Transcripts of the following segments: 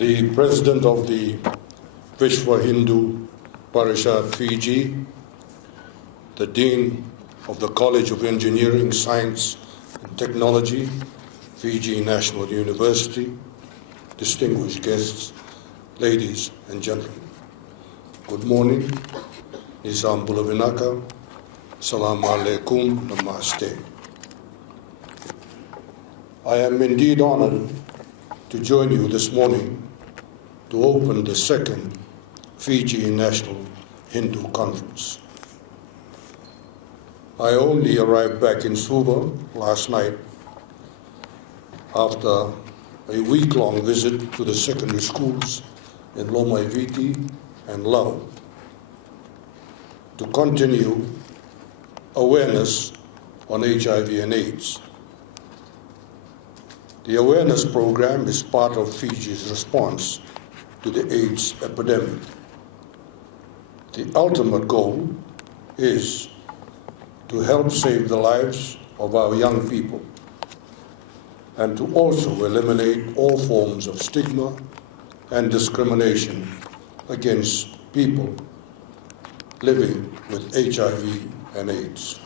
the President of the Vishwa Hindu Parishad Fiji, the Dean of the College of Engineering, Science and Technology, Fiji National University, distinguished guests, ladies and gentlemen. Good morning, Nizam Bulavinaka, Salam Alaikum, Namaste. I am indeed honored to join you this morning to open the second Fiji National Hindu Conference. I only arrived back in Suva last night after a week-long visit to the secondary schools in Lomaiviti and Lau to continue awareness on HIV and AIDS. The awareness program is part of Fiji's response to the AIDS epidemic. The ultimate goal is to help save the lives of our young people and to also eliminate all forms of stigma and discrimination against people living with HIV and AIDS.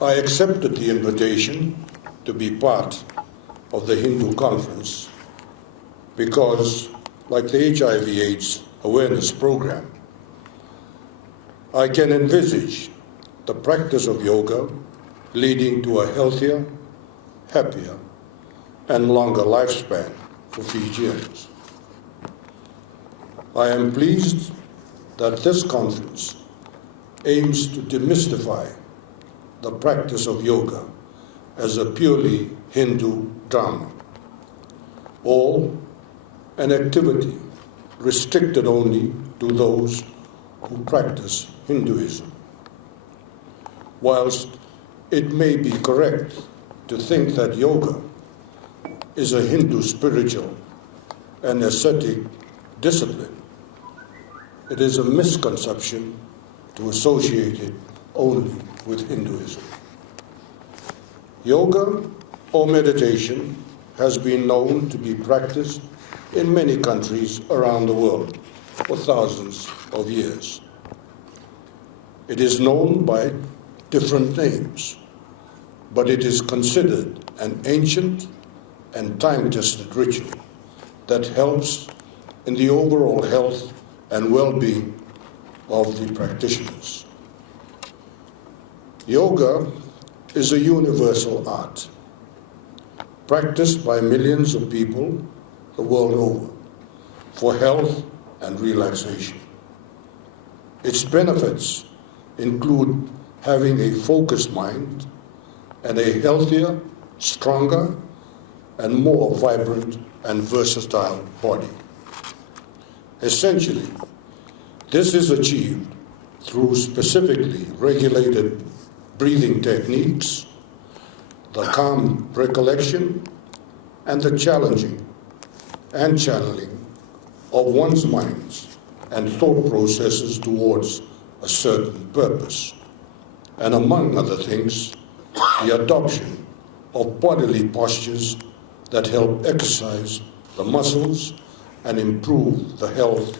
I accepted the invitation to be part of the Hindu Conference because, like the HIV/AIDS awareness program, I can envisage the practice of yoga leading to a healthier, happier, and longer lifespan for Fijians. I am pleased that this conference aims to demystify the practice of yoga as a purely Hindu drama, or an activity restricted only to those who practice Hinduism. Whilst it may be correct to think that yoga is a Hindu spiritual and ascetic discipline, it is a misconception to associate it only with Hinduism. Yoga or meditation has been known to be practiced in many countries around the world for thousands of years. It is known by different names, but it is considered an ancient and time-tested ritual that helps in the overall health and well-being of the practitioners. Yoga is a universal art, practiced by millions of people the world over for health and relaxation. Its benefits include having a focused mind and a healthier, stronger, and more vibrant and versatile body. Essentially, this is achieved through specifically regulated breathing techniques, the calm recollection, and the challenging and channeling of one's minds and thought processes towards a certain purpose, and among other things, the adoption of bodily postures that help exercise the muscles and improve the health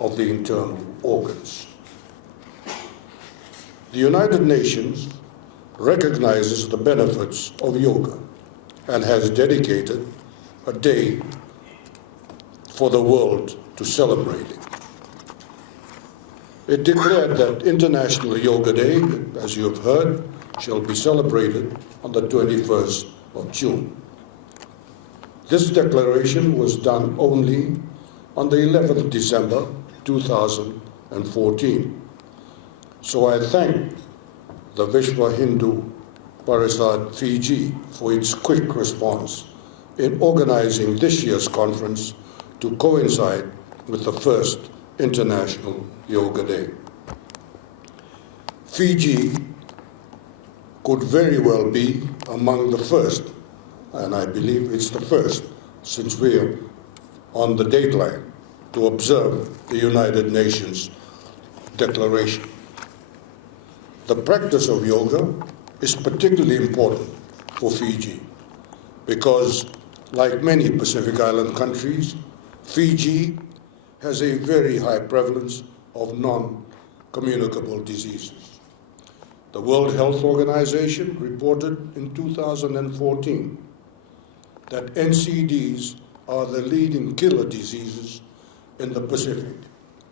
of the internal organs. The United Nations recognizes the benefits of yoga and has dedicated a day for the world to celebrate it. It declared that International Yoga Day, as you have heard, shall be celebrated on the 21st of June. This declaration was done only on the 11th of December 2014. So I thank the Vishwa Hindu Parishad Fiji for its quick response in organizing this year's conference to coincide with the first International Yoga Day. Fiji could very well be among the first, and I believe it's the first, since we're on the dateline, to observe the United Nations Declaration. The practice of yoga is particularly important for Fiji because Like many Pacific Island countries, Fiji has a very high prevalence of non-communicable diseases. The World Health Organization reported in 2014 that NCDs are the leading killer diseases in the Pacific,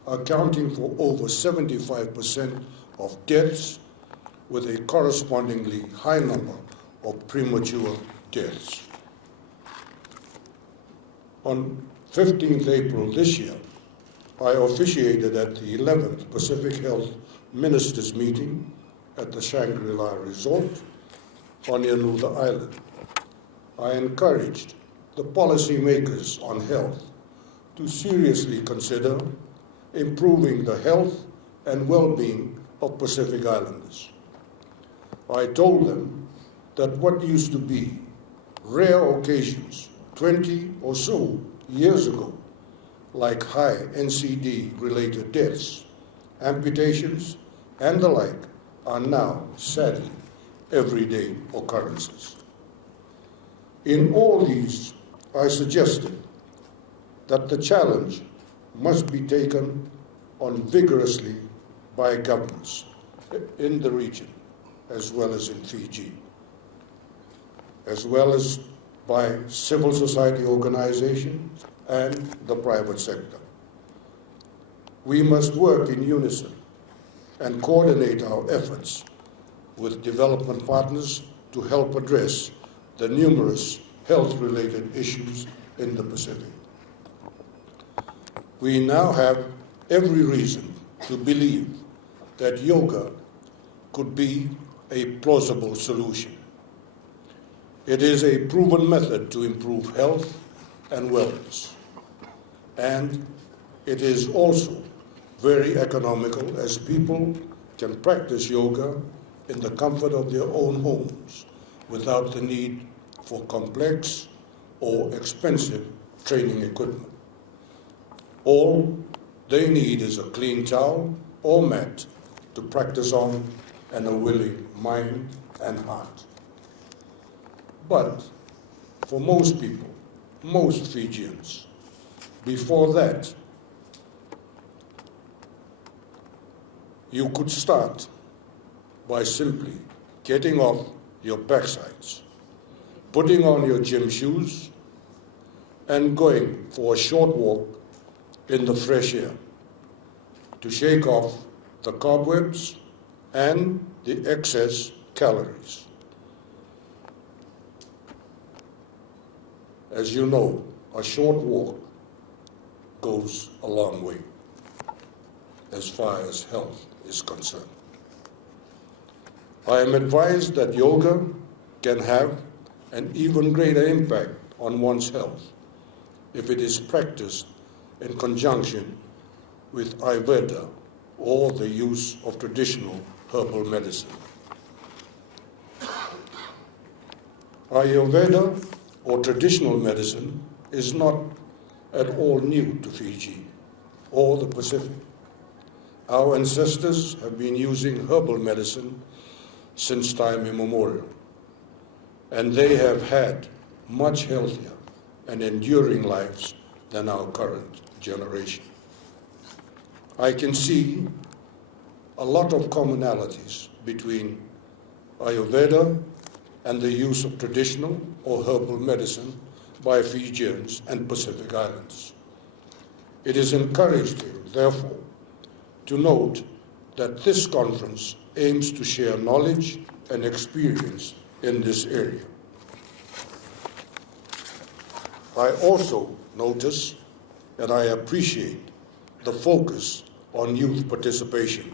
accounting for over 75% of deaths, with a correspondingly high number of premature deaths. On 15th April this year, I officiated at the 11th Pacific Health Ministers meeting at the Shangri-La Resort on Yanuda Island. I encouraged the policymakers on health to seriously consider improving the health and well-being of Pacific Islanders. I told them that what used to be rare occasions 20 or so years ago, like high NCD-related deaths, amputations, and the like, are now, sadly, everyday occurrences. In all these, I suggested that the challenge must be taken on vigorously by governments in the region, as well as in Fiji, as well as by civil society organizations and the private sector. We must work in unison and coordinate our efforts with development partners to help address the numerous health-related issues in the Pacific. We now have every reason to believe that yoga could be a plausible solution. It is a proven method to improve health and wellness, and it is also very economical, as people can practice yoga in the comfort of their own homes without the need for complex or expensive training equipment. All they need is a clean towel or mat to practice on and a willing mind and heart. But for most people, most Fijians, before that, you could start by simply getting off your backsides, putting on your gym shoes, and going for a short walk in the fresh air to shake off the cobwebs and the excess calories. As you know, a short walk goes a long way as far as health is concerned. I am advised that yoga can have an even greater impact on one's health if it is practiced in conjunction with Ayurveda or the use of traditional herbal medicine. Ayurveda or traditional medicine is not at all new to Fiji or the Pacific. Our ancestors have been using herbal medicine since time immemorial, and they have had much healthier and enduring lives than our current generation. I can see a lot of commonalities between Ayurveda and the use of traditional or herbal medicine by Fijians and Pacific Islanders. It is encouraging, therefore, to note that this conference aims to share knowledge and experience in this area. I also notice and I appreciate the focus on youth participation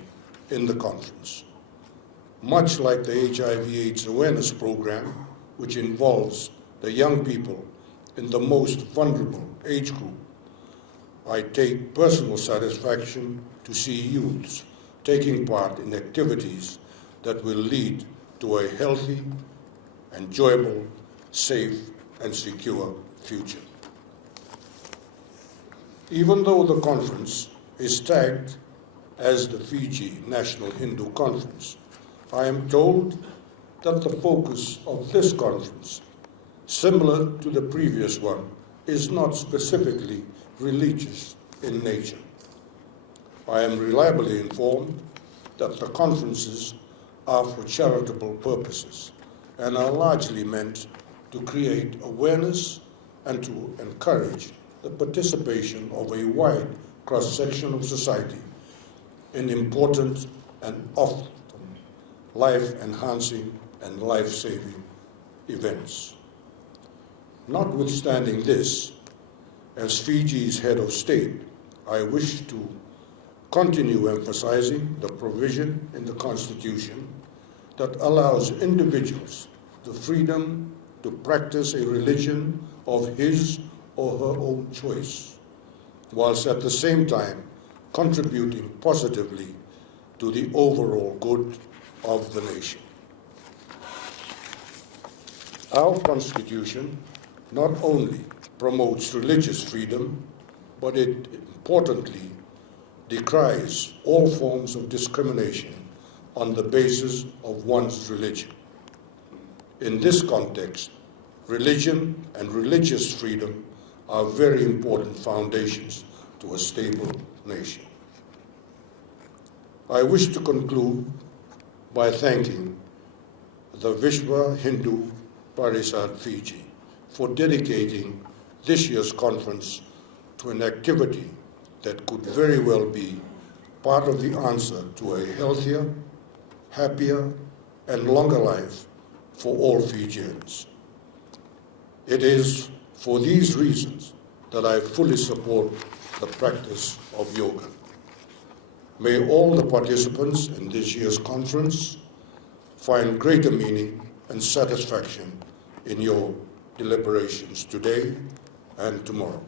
in the conference. Much like the HIV/AIDS awareness program, which involves the young people in the most vulnerable age group, I take personal satisfaction to see youths taking part in activities that will lead to a healthy, enjoyable, safe, and secure future. Even though the conference is tagged as the Fiji National Hindu Conference, I am told that the focus of this conference similar to the previous one, is not specifically religious in nature. I am reliably informed that the conferences are for charitable purposes and are largely meant to create awareness and to encourage the participation of a wide cross-section of society in important and often life-enhancing and life-saving events. Notwithstanding this, as Fiji's head of state, I wish to continue emphasizing the provision in the Constitution that allows individuals the freedom to practice a religion of his or her own choice, whilst at the same time contributing positively to the overall good of the nation. Our Constitution not only promotes religious freedom, but it importantly decries all forms of discrimination on the basis of one's religion. In this context, religion and religious freedom are very important foundations to a stable nation. I wish to conclude by thanking the Vishwa Hindu Parishad Fiji for dedicating this year's conference to an activity that could very well be part of the answer to a healthier, happier, and longer life for all Fijians. It is for these reasons that I fully support the practice of yoga. May all the participants in this year's conference find greater meaning and satisfaction in your deliberations today and tomorrow.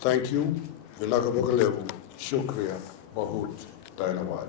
Thank you. Vinaka Bogalevu. Shukriya. Bahut. Dhanawad.